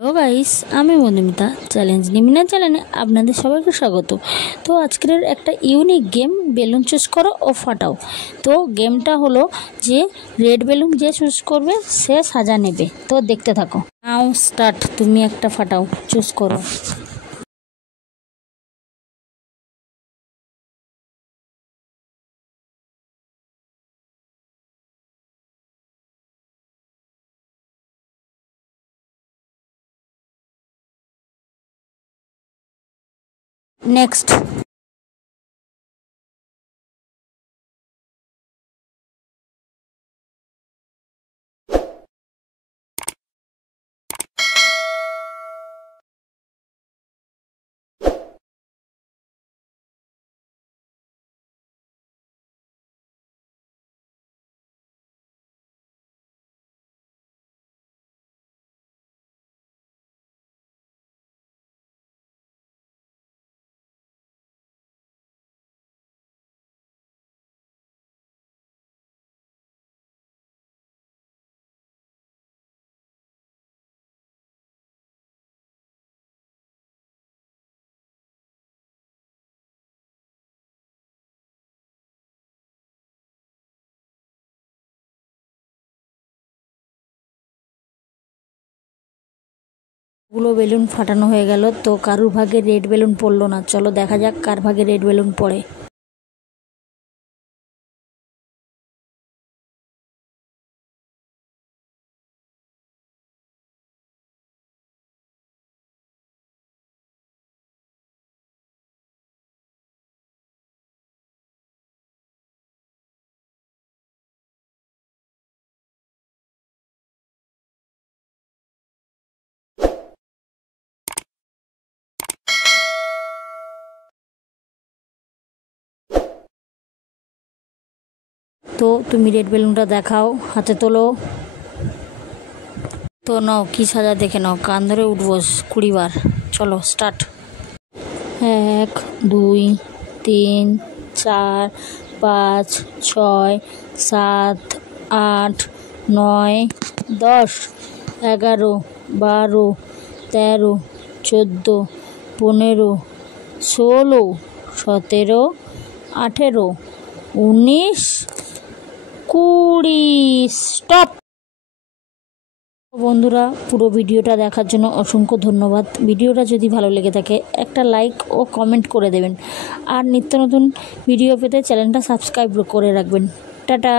Hello guys, আমি Madhumita challenge নিমিনা চ্যানেলে আপনাদের সবাইকে স্বাগত। তো আজকের একটা ইউনিক গেম, বেলুন চুজ করো ও ফাটাও। তো গেমটা হলো যে রেড বেলুন যে চুজ করবে সে সাজা নেবে। তো দেখতে থাকো। নাও স্টার্ট, তুমি একটা ফাটাও, চুজ করো। নেক্সট। গুলো বেলুন ফাটানো হয়ে গেল। তো কারুর ভাগে রেড বেলুন পড়লো না। চলো দেখা যাক কার ভাগে রেড বেলুন পড়ে। তো তুমি রেড বেলুনটা দেখাও, হাতে তোলো। তো নাও, কি সাজা দেখে নাও। কান ধরে উঠবো 20 বার। চলো স্টার্ট। 1 2 3 4 5 6 7 8 9 10 11 12 13 14 15 16 17 18 19 20। স্টপ। বন্ধুরা, পুরো ভিডিওটা দেখার জন্য অসংখ্য ধন্যবাদ। ভিডিওটা যদি ভালো লেগে থাকে একটা লাইক ও কমেন্ট করে দেবেন। আর নিত্য নতুন ভিডিও পেতে চ্যানেলটা সাবস্ক্রাইব করে রাখবেন। টাটা।